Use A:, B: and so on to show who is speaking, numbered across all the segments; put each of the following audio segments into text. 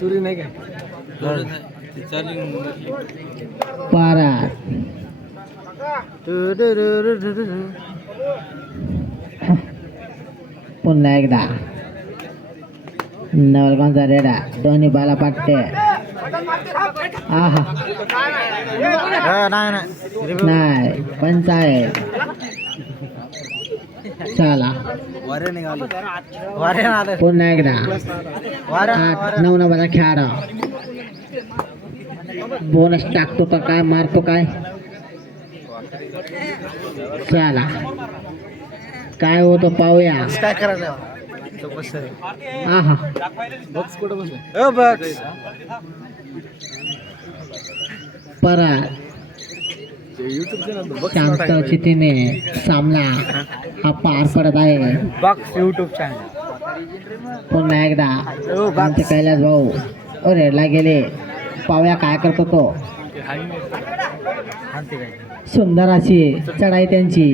A: तुरी नाही काय
B: पारात पुन्हा एकदा. नवलगावचा रेडा दोन्ही बाला पाटते आहा. नाही पंचायत चला पुन्हा एकदा. आठ नऊ नंबरचा खेळ बोनस टाकतो का काय? मारतो काय? चला काय होतं पाहूया.
A: काय करायला
B: आहा.
A: बॉक्स कुठं बसला बॉक्स
B: परत शांत चितीने सामना हा पार पडत आहे.
A: बॉक्स युट्यूब चॅनल
B: पुन्हा एकदा आमचे कैलास भाऊ रेडला गेले. पाहूया काय करतो तो. सुंदर अशी चढाई त्यांची.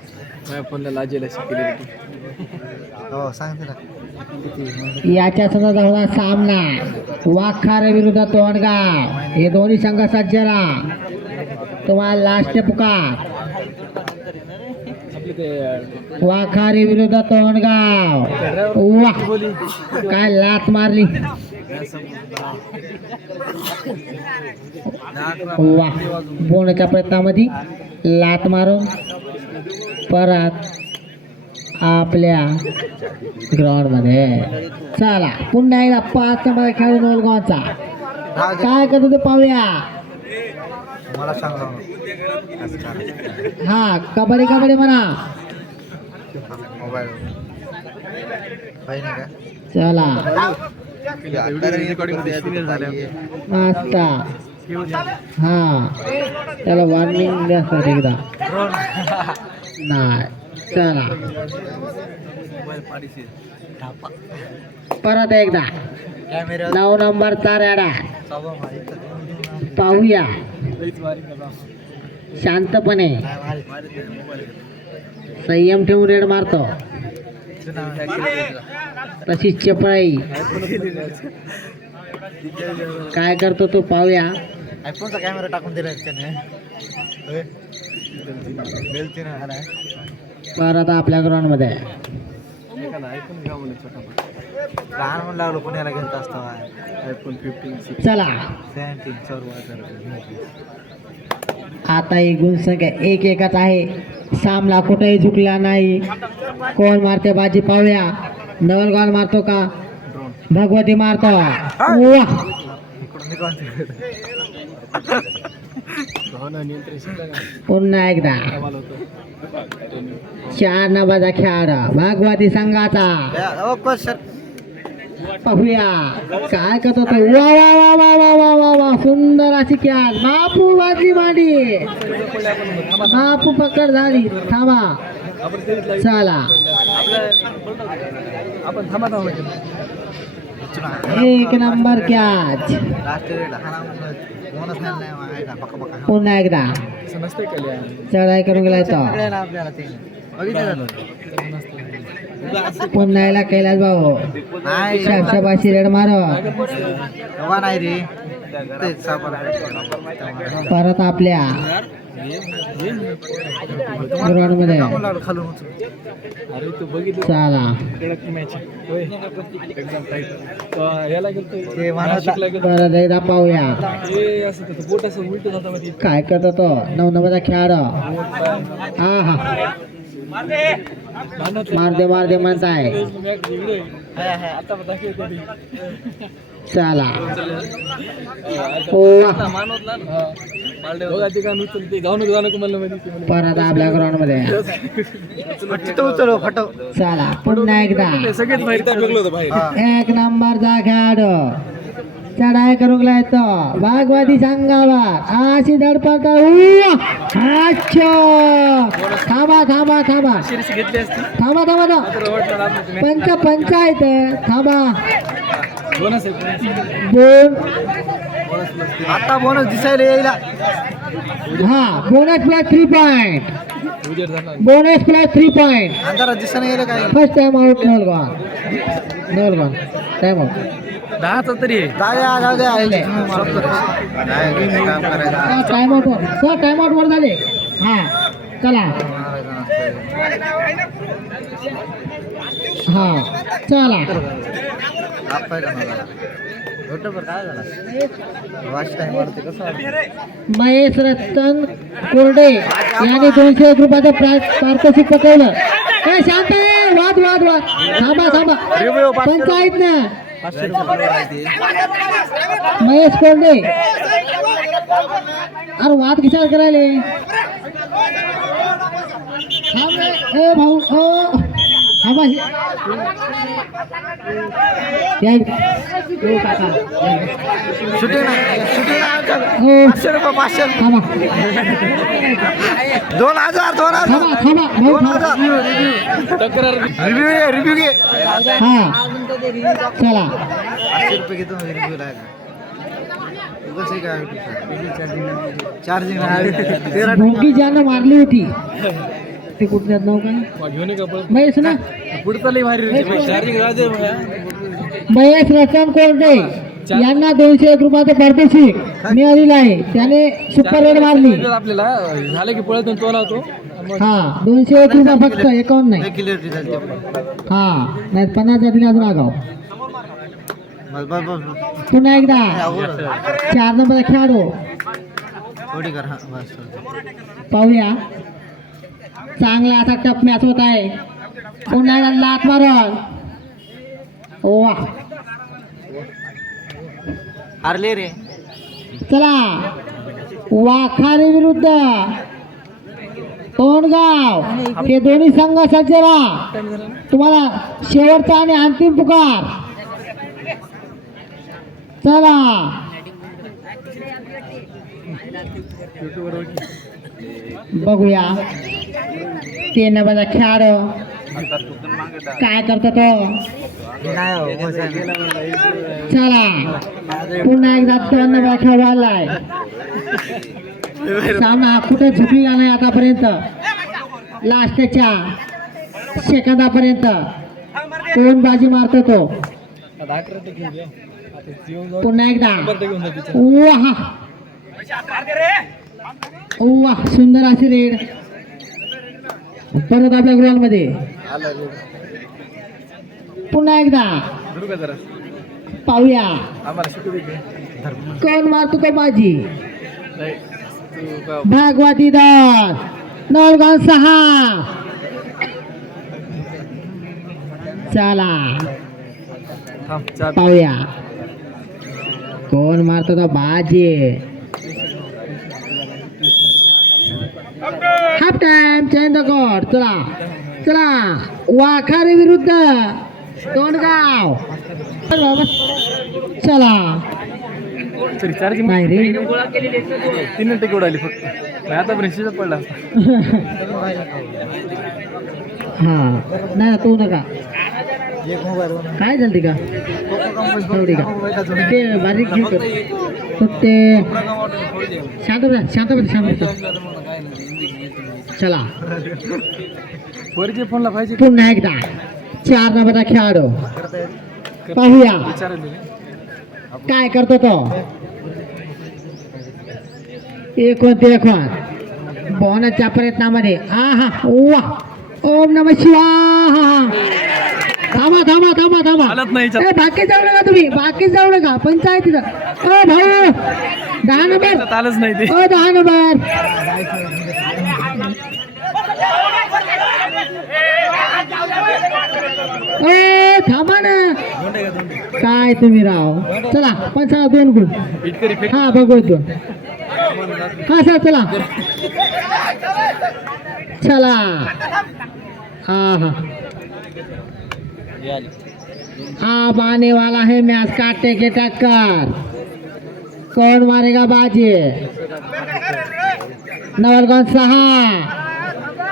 A: माझ्या फोनला लाजेल अशी
C: हो सांगते
B: याच्या समोर होणार सामना वाखारे विरुद्ध तोंडगाव. हे दोन्ही संघ सज्जरा तुम्हाला लास्ट पुकार. वाखारी विरुद्ध तोंडगाव. वा काय लात मारली. वा बोनच्या प्रयत्नामध्ये लात मारून. परत आपल्या ग्राउंडमध्ये चला पुन्हा एकदा पाच नंबर खेळू नोलगावचा काय करतो ते पाहूया. हा कबड्डी कबड्डी म्हणा. चला. हा. त्याला वॉर्निंग द्या सर एकदा. नाही. चला. परत एकदा. नऊ नंबरचा रेडा पाहूया. शांतपणे. संयम ठेवून रेड मारतो. तशीच चपळाई. काय करतो तो पाहूया.
C: आयफोनचा कॅमेरा टाकून दिला आला
B: परत आपल्या ग्राउंडमध्ये
A: आयफोन घ्या म्हणे छोटा
C: लहान म्हणून लागलो पुण्याला घेत असतो
A: आयफोन फिफ्टीन सिक्स
B: चला.
C: सर्व
B: आता ही गुणसंख्या एक एकच आहे. सामना कुठेही झुकला नाही. कोण मारते बाजी पाहूया. नवलगाव मारतो का? भगवती मारतो. वा पुन्हा एकदा. चार नंबरचा खेळ भगवती संघाचा. पाहूया. काय करतो तो? वा वा वा वा वा वा वा वा सुंदर अशी खेळ बापू वाजली मांडी बापू पकड झाली. थांबा. चला. एक नंबर कॅच. पुन्हा एकदा. चढाई करून गेलाय तो पुन्हा कैलास भाऊ. शाबाशी रेड मार
C: नाही रे.
B: परत आपल्या
A: ग्राउंडमध्ये
B: परत एकदा पाहूया. काय करतो तो? नवनवचा खेळाडू. हा हा. मारते मारते म्हणताय चला. परत आपल्या
C: ग्राउंडमध्ये
B: चला पुन्हा एकदा. एक नंबरचा खेळाडू. चढाय करूला येतो भागवती संघावर. अशी धडपड थांबा थांबा थांबा. थांबा थांबा
A: पंच
B: पंच आहे पंचायत. थांबा.
A: बोनस
C: आता बोनस दिसायला यायला
B: हा bonus plus three point bonus plus three point
C: अंधारात दिसायला यायला काय?
B: फर्स्ट टाइम आउट नलबा नलबा टाइम आउट
A: दहाचा तरी
B: time out sir time out वर झाले. हा चला. हा चला. महेश रतन कोरडे यांनी दोनशे एक रुपयाचं पारितोषिक पकवलं काय शांत वाद वाद वाद. थांबा थांबा. पंचायत ना. महेश कोरडे. अरे वाद विचार करायले? भाऊ
C: आमच्याकडे.
B: हो.
C: पाचशे दोन हजार दोन हजार. रिव्ह्यू घे रिव्ह्यू घे.
B: हा. चला.
C: पाचशे रुपये घेतो रिव्ह्यू लागला हे काय चार्जिंग तेरा
B: मारली होती. ते कुठल्यात नाव काय?
A: घेऊन ये का परत
B: महेश ना
A: पुढचा लई भारी चार्जिंग राहते
B: महेश रतन कोरडे यांना दोनशे एक रुपयाचं पारितोषिक मिळालेलं आहे. त्याने सुपर रेड मारली.
A: आपल्याला. झालं की तो लावतो.
B: हा दोनशे एक रुपये फक्त एकावन्न नाही. हा नाही पन्नास जातील अजून आगाव. पुन्हा एकदा. चार नंबर खेळाडू. पाहूया. चांगला असा टप मॅच होत आहे. पुन्हा एकदा लात मारून. वा
C: हारले रे.
B: चला. वाखारी विरुद्ध. तोंडगाव. हे दोन्ही संघ सज्ज राहा. तुम्हाला शेवटचा आणि अंतिम पुकार. चला. बघूया. तीन नंबरचा खेळाडू. काय करतो तो?
C: हो.
B: चला. पुन्हा एकदा दोन नंबर खेळाडू आलाय. सामना कुठे झुकलेला नाही आतापर्यंत? लास्टच्या सेकंदापर्यंत. कोण बाजी मारतो तो? पुन्हा एकदा. वाह सुंदर अशी रेड. परत आपल्या ग्राउंडमध्ये
C: आलं रे.
B: पुन्हा एकदा.
A: का
B: पाहूया.
A: की.
B: कोण मारतो तो
A: का
B: भागवती दस. नवगाव सहा. चला. पाहूया. कोण मारतो तो बाजी? Half time change the god चला. चला. वाखारी विरुद्ध तोंडगाव. चला. नाही रे.
A: तीन मिनिटं उडाली फक्त. आतापर्यंत शिजत पडला.
B: हा. नाही तो नका. काय झालं ते का. ते बारीक घेऊ ते शांत शांत शांत चला. पुन्हा एकदा. चार नंबरचा खेळाडू. पाहूया. काय करतो तो? एकूण ते एकूण. बोनसच्या प्रयत्नामध्ये. हा हा वा. ओम नम शिवा थांबा थांबा थांबा थांबा. बाकी जाऊ नका तुम्ही. बाकी जाऊ नका. पंचायतीचं ओ भाऊ. दहा नंबर. दहा नंबर. ए थांबा ना. काय तुम्ही राव? चला पण पंचा दोन गुण हा बघू दोन. हा सर चला. चला. हा हा. अब आने वाला है मैच काटे के टक्कर. कौन मारेगा बाजी? नवरगंज सहा.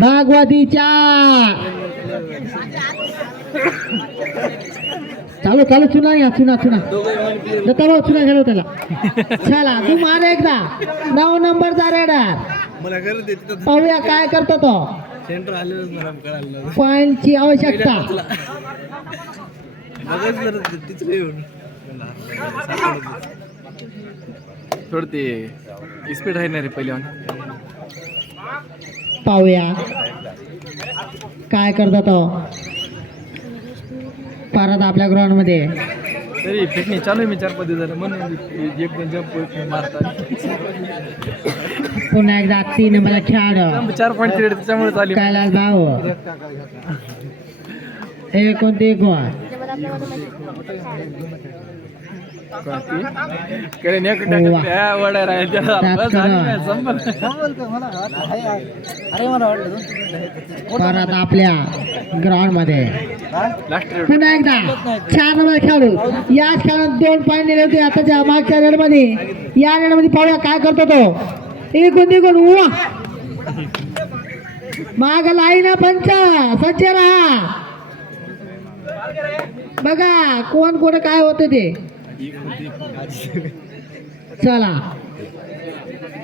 B: भागवती चार चालू चालू चुना या चुना चुना. चलो चुना घालव त्याला. चला तू मार एकदा. नऊ नंबरचा रेडर पाहूया काय करतो तो. पॉईंटची आवश्यकता.
A: थोडं ते स्पीड आहे ना रे पहिले
B: पाहूया. काय करतो तो परत आपल्या ग्राउंडमध्ये
A: तरी फिटनेस चालू आहे मी चार पद्धती झालं म्हणून एक दोन जम्प मारतात.
B: पुन्हा एकदा तीन खेळाडू.
A: जम्प चार पॉईंट तिकडे त्याच्यामुळे चालू
B: कैलास भाऊ? एकोणती
C: एकोणकडे
B: परत आपल्या
A: ग्राउंडमध्ये.
B: पुन्हा एकदा चार नंबर खेळाडू. याच खेळात दोन पॉईंट दिले होते आताच्या मागच्या रेडमध्ये. या रेडमध्ये पाहूया काय करतो तो. एकूण एकूण उवा. माग लाईन पंच. सज्ज राहा. बघा कोण कोण काय होते ते. चला.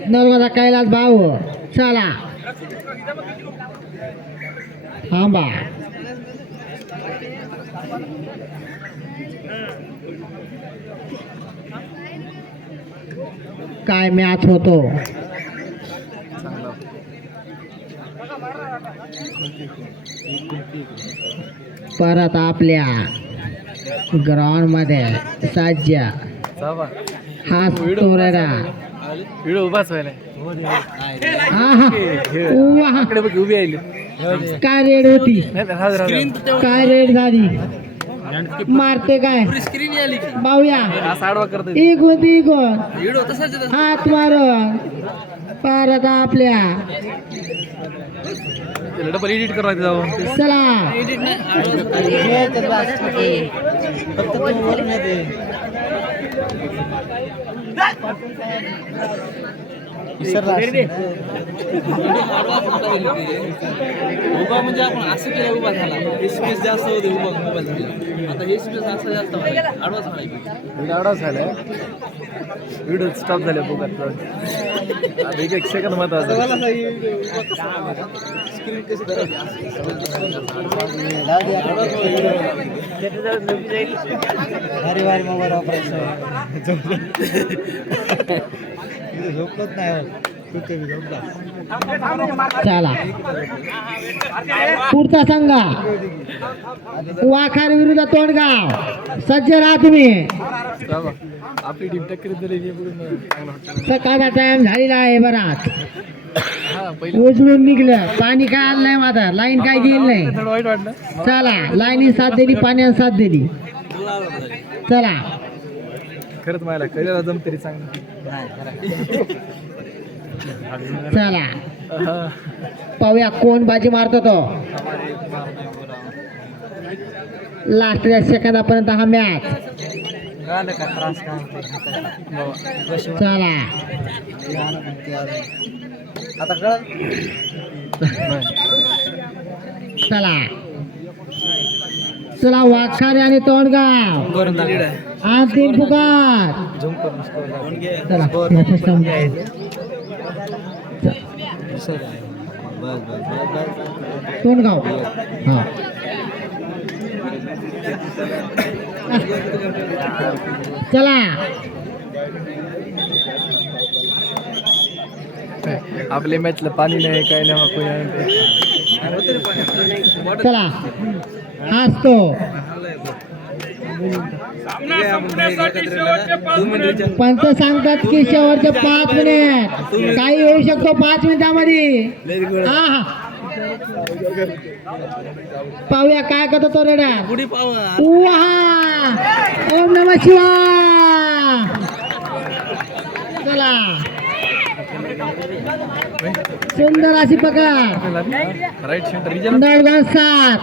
B: नर्मदा कैलास भाऊ चला. थांबा. काय मॅच होतो? परत आपल्या. ग्राउंडमध्ये सज्ज
A: चावा
B: हा तोरडा काय रेड होती. काय रेड झाली? मारते काय? पाहूया
A: असं आडवा करतो
B: एक होती एक हात परत आपल्या.
A: डबल एडिट जाऊ.
B: चला.
D: उभा म्हणजे आपण असं केलं उभा झाला. हे स्पेस जास्त होते उभा मोबाईल झाला. आता हे स्पेस असं जास्त
A: आडवा झालाय. व्हिडिओ स्टॉप झाले बघत एक एक सेकंद
D: धरायची
C: भारी भारी मोबाईल वापरायचं. झोपत नाही हो.
B: चला. पुढचा संघ. वाखार विरुद्ध तोंडगाव. सज्ज राहा तुम्ही.
A: हे.
B: सकाळचा टाइम झालेला आहे बराच. उजळून निघलं. पाणी काय आलं नाही माझा लाईन काय गेली नाही. चला. लाईनी साथ दिली पाण्याने साथ दिली. चला.
A: खरंच मला कळलं जम तरी चांगलं
B: चला. पाहूया कोण बाजी मारतो तो. लास्टच्या सेकंदापर्यंत हा मॅच चला. चला. चला वाखारे आणि तोंडगाव. अंतिम पुकार चला
C: बस बस
B: तोंडगाव. हा. चला.
A: आपल्या मॅचला पाणी नाही काय नाही कोणी नाही.
B: चला. हाच तो पंच सांगतात की शेवटचे पाच मिनिट. काही होऊ शकतो पाच मिनिटामध्ये. हा हा. पाहूया काय करतो तो उहा! ओम नम शिवा चला. सुंदर अशी पकड.
A: राईट सेंटर रिजन
B: नळगाव सात.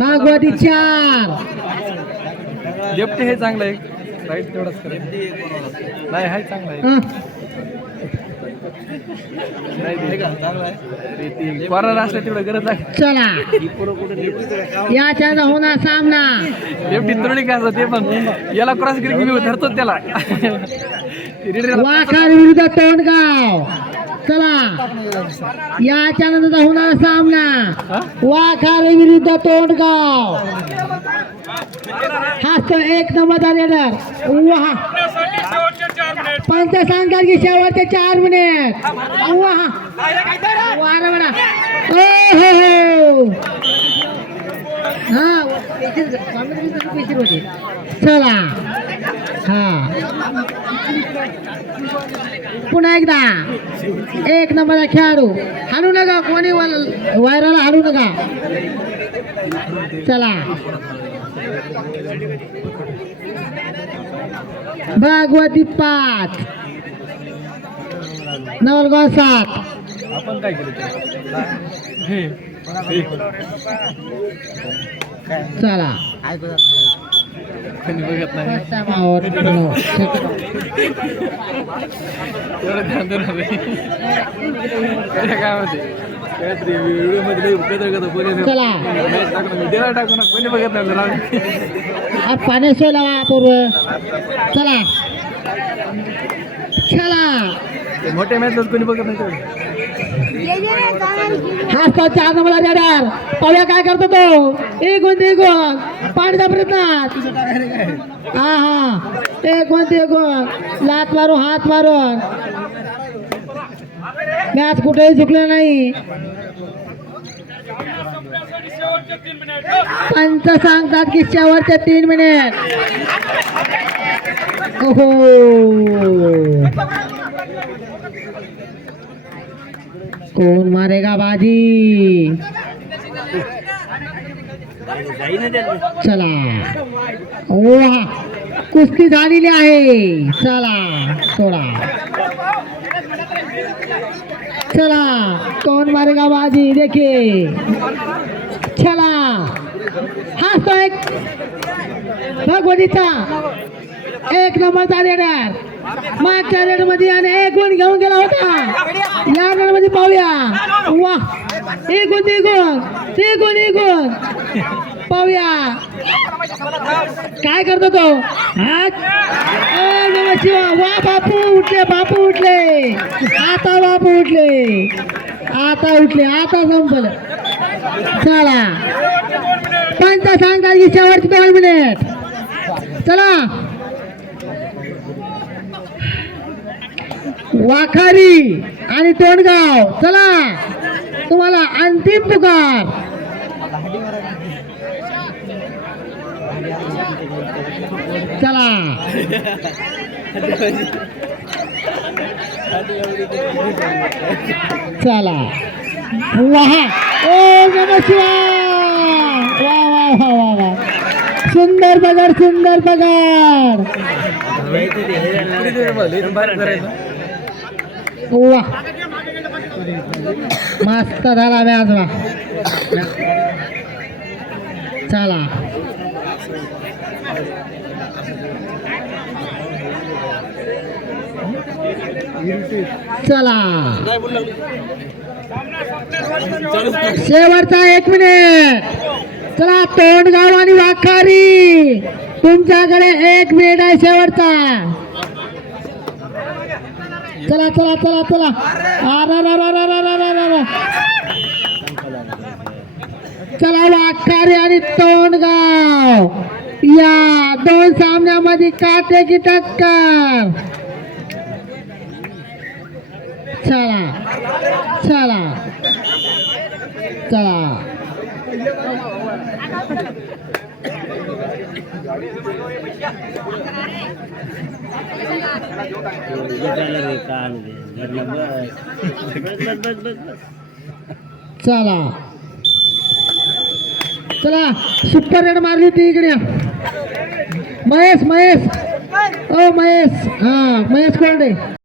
B: भागवती चार.
A: लेफ्ट हे चांगलं आहे. राईट तेवढाच करायचं नाही हाय चांगलं आहे. कॉर्नर असलं तेवढं गरज आहे.
B: चला. याच्या होणार सामना.
A: लेफ्टी तुरळी ते पण? याला क्रॉस मी धरतो त्याला.
B: वाखार विरुद्ध तोंडगाव. चला. याच्यानंतर होणार सामना. वाखारे विरुद्ध तोंडगाव. हा तो एक नंबर रेडर पंच सांगतात की शेवटचे चार मिनिट. वाह वारा ओ हो हो हा. चला. हा. पुन्हा एकदा. एक नंबरचा खेळाडू. हाणू नका कोणी वायराला हाणू नका. चला. भागवती पाच. नवलगाव सात.
A: आपण काय केलं ते.
B: चला.
A: कोणी बघत नाही. एवढं ध्यान काय व्हिडिओमध्ये कोणी बघत नाही
B: पाण्या सोय लावा पूर्व चला.
A: खेळा मोठे मॅच कोणी बघत नाही
B: हा आजचा चार नंबर पव्या काय करतो तो? एक गुण एक गुण पाण्याचा प्रयत्न हा हा. एक गुण एक लात मारून हात मारून. मॅच कुठेही चुकलं नाही. पंच सांगतात की शेवटचे तीन मिनिट. ओहो. कोण मारेगा बाजी? चला. वा कुस्ती झालेली आहे. चला. सोडा. चला. कोण मारेगा बाजी देखिए चला. हा तो एक भगवतीचा. एक नंबरचा रेडर मागच्या रेडमध्ये आणि एक गुण घेऊन गेला होता. या रेडमध्ये पाहूया. वा. निघून निघून निघून निघून पाहूया. काय करतो तो? हात. वा बापू उठले बापू उठले. आता बापू उठले. आता उठले. आता संपलं. चला. पंच सांगतात की शेवटचे दोन मिनिट. चला. वाखारी आणि तोंडगाव. चला. तुम्हाला अंतिम पुकार. चला. चला. वाह. ओ नम वा वा वा वा वा सुंदर पगार सुंदर पगार. वा मस्त झाला व्याजवा चला. चला. शेवटचा एक मिनिट चला तोंडगाव आणि वाखारी. तुमच्याकडे एक मिनिट आहे शेवटचा. चला चला चला चला. चला वाकारी आणि तोंडगाव. या दोन सामन्यामध्ये काटे की टक्कर. चला चला. चला. चला. चला सुपर रेड मारली ती इकडे महेश महेश. ओ महेश. हा महेश कोंडे.